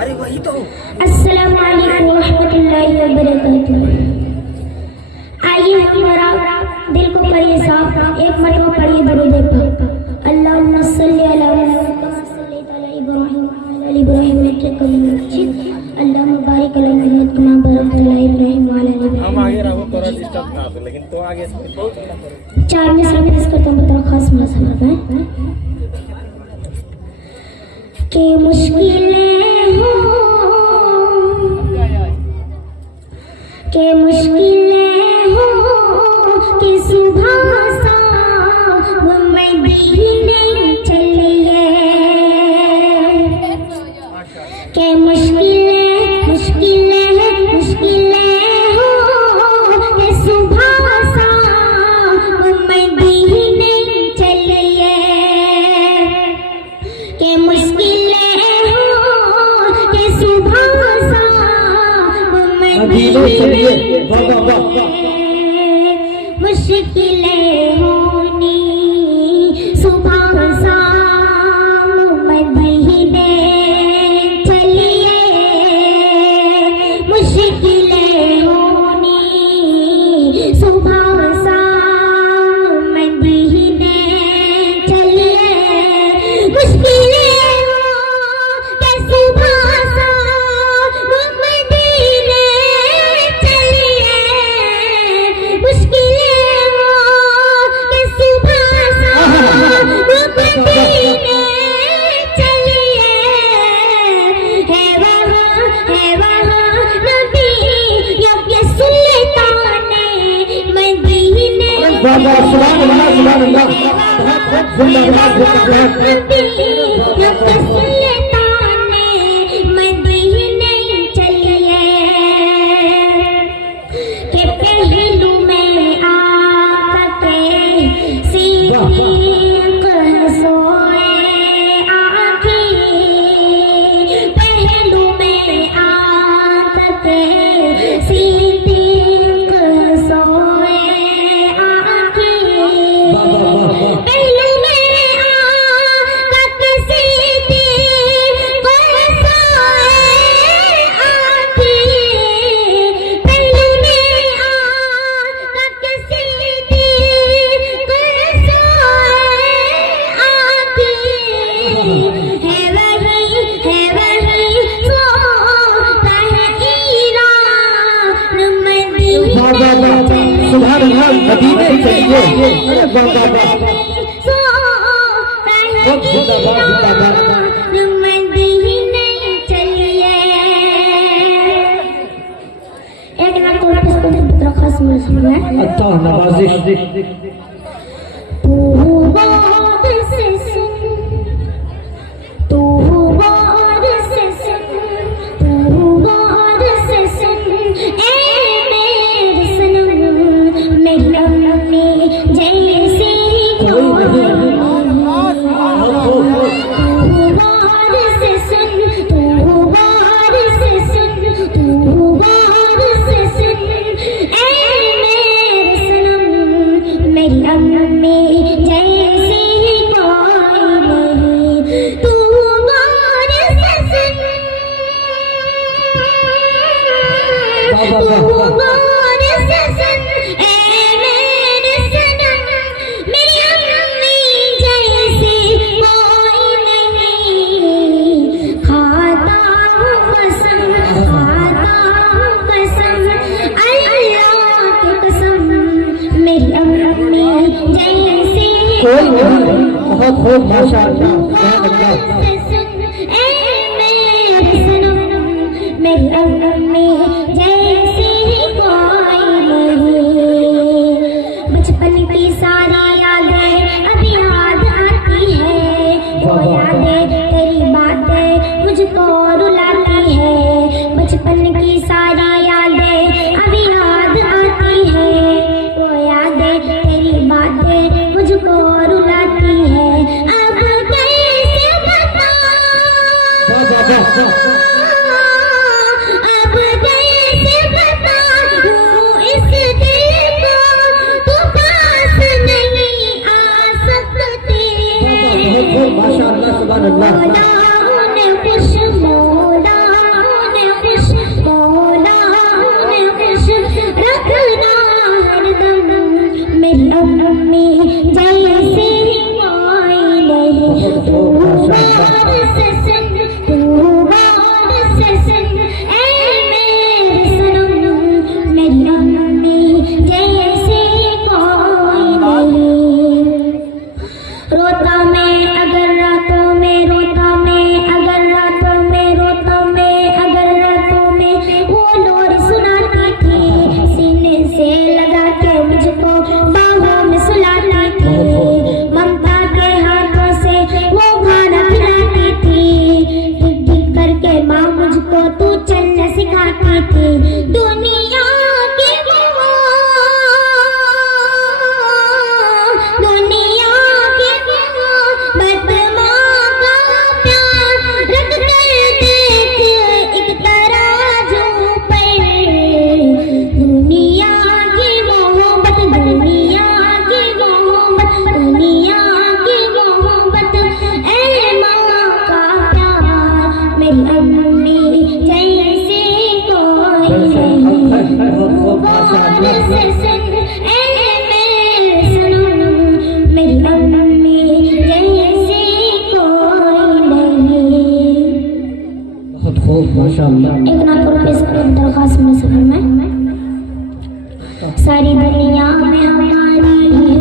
अरे वही तो। अस्सलाम वालेकुम रहमतुल्लाहि व बरकातुहू। आइए हमारा दिल को करिए साफ, एक मरतबा पढ़िए दुरूद पाक। अल्लाहुम्मा सल्ली अला मुहम्मद कमा सल्लैता अला इब्राहीम व अला आलि इब्राहीम इन्नका हमीदुम मजीद। अल्लाहुम्मा बारिक अला मुहम्मद कमा बारकता अला इब्राहीम व अला आलि इब्राहीम। हम आगे रहो, थोड़ा डिस्टर्ब ना हो, लेकिन तो आगे चार में से मैं इसका तुम बता खास मसला है कि मुश्किलें हो कि सुबह सा वो मदीने चलिए कि मुश्किलें हो कि सुबह सा वो मदीने चलिए कि मुश्किलें हो कि सुबह सा वो मदीने चलिए। मुश्किलें होनी सुबह शाम मदीने चलिए मुश्किलें होनी सुबह शाम मदीने चलिए मुश्किलें हो कि सुबह शाम मदीने चलिए मुश्किलें मदीने चलिए। एक ना तो पुत्र खास मसला है। अच्छा नवाजिश कोई नहीं, बहुत खूब माशाअल्लाह। मेरी अम्मी जैसी कोई नहीं। बचपन की सारी यादें अभी याद आती है, वो यादें तेरी बातें मुझको रुलाती है। बचपन की सारी यादें अभी याद आती है, वो यादें तेरी बातें मुझको रुलाती है। अब कैसे बताऊं, अब कैसे बताऊं इस दिल को, तू पास नहीं आ सकती। माशाअल्लाह सुभान अल्लाह। खुश मौला बाकी थी दुनिया की वो, दुनिया की वो बदमाश का प्यार रख कर देख एक तराजू पर, दुनिया की मोहब्बत, दुनिया की मोहब्बत, दुनिया की मोहब्बत, ऐ माँ का प्यार मेरी अम्मी जैसे कोई नहीं। गौर से सुन ऐ मेरे सनम, मेरी अम्मी जैसे कोई नहीं। बहुत खूब माशाअल्लाह। एक नात और पेश करें दरख्वास्त में सफर में। सारी दुनिया में हमारी